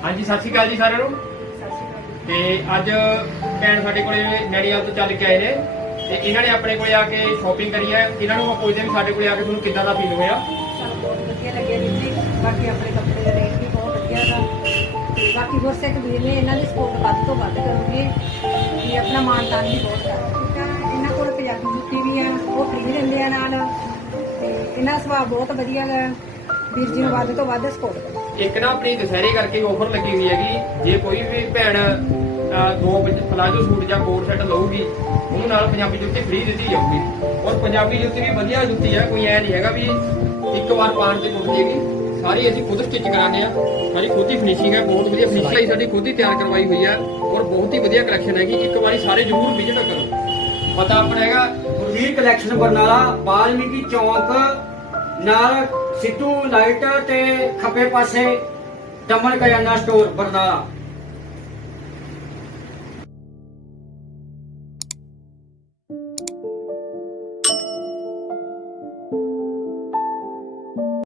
हाँ जी सत श्री अकाल जी सारे ते अज भैन साडे कोले नैनीवाल तो चल के आए ने ते इन्हां ने अपने कोले आके शॉपिंग करी है। इन्हां नूं पुछदे भी साडे कोले आके तुहानूं किद्दां दा फील होया। ਸਾਨੂੰ ਬਹੁਤ ਵਧੀਆ ਲੱਗਿਆ ਵੀਰ ਜੀ। ਬਾਕੀ ਆਪਣੇ ਕੱਪੜੇ ਦਾ ਰੇਟ ਵੀ ਬਹੁਤ ਵਧੀਆ ਦਾ ਤੇ ਬਾਕੀ ਗੁਰਸਿੱਖ ਵੀਰ ਨੇ ਇਹਨਾਂ ਦੀ ਸਪੋਰਟ ਵੱਧ ਤੋਂ ਵੱਧ ਕਰੂਗੇ ਕਿ ਆਪਣਾ ਮਾਨਤਾਨ ਵੀ ਬਹੁਤ ਕਰਦਾ। ਇਹਨਾਂ ਕੋਲ ਪੰਜਾਬੀ ਜੁੱਤੀ ਵੀ ਆ, ਉਹ ਫ੍ਰੀ ਦਿੰਦੇ ਆ ਨਾਲ ਤੇ ਇਹਨਾਂ ਦਾ ਸੁਭਾਅ ਬਹੁਤ ਵਧੀਆ ਗਾ। ਵੀਰ ਜੀ ਨੂੰ ਵੱਧ ਤੋਂ ਵੱਧ ਸਪੋਰਟ ਕਰੋ। एक ना अपनी दशहरे करके ऑफर लगी हुई हैगी। जे कोई भी भैन दो प्लाजो सूट या कोट सैट लऊगी ਉਹਨੂੰ ਨਾਲ ਪੰਜਾਬੀ ਜੁੱਤੀ ਫ੍ਰੀ ਦਿੱਤੀ ਜਾਊਗੀ। ਔਰ ਪੰਜਾਬੀ ਜੁੱਤੀ ਵੀ ਵਧੀਆ ਜੁੱਤੀ ਹੈ, ਕੋਈ ਐ ਨਹੀਂ ਹੈਗਾ ਵੀ ਇੱਕ ਵਾਰ ਪਾਣ ਤੇ ਟੁੱਟ ਜੇਗੀ। ਸਾਰੀ ਅਸੀਂ ਖੁਦ ਸਟਿਚ ਕਰਾਉਂਦੇ ਆ, ਸਾਡੀ ਖੁਦ ਹੀ ਫਿਨਿਸ਼ਿੰਗ ਹੈ, ਬਹੁਤ ਵਧੀਆ ਫਿਨਿਸ਼ਿੰਗ ਸਾਡੀ ਖੁਦ ਹੀ ਤਿਆਰ ਕਰਵਾਈ ਹੋਈ ਹੈ ਔਰ ਬਹੁਤ ਹੀ ਵਧੀਆ ਕਲੈਕਸ਼ਨ ਹੈਗੀ। ਇੱਕ ਵਾਰੀ ਸਾਰੇ ਜ਼ਰੂਰ ਵਿਜ਼ਿਟ ਕਰੋ। ਪਤਾ ਆਪਣਾ ਹੈਗਾ ਗੁਰਵੀਰ ਕਲੈਕਸ਼ਨ ਬਰਨਾਲਾ, ਵਾਲਮੀਕੀ ਚੌਂਕ ਨਾਲ ਸਿੱਧੂ ਲਾਈਟ ਤੇ ਖੱਬੇ ਪਾਸੇ ਦਮਨ ਕਰਿਆਨਾ ਸਟੋਰ ਬਰਨਾਲਾ।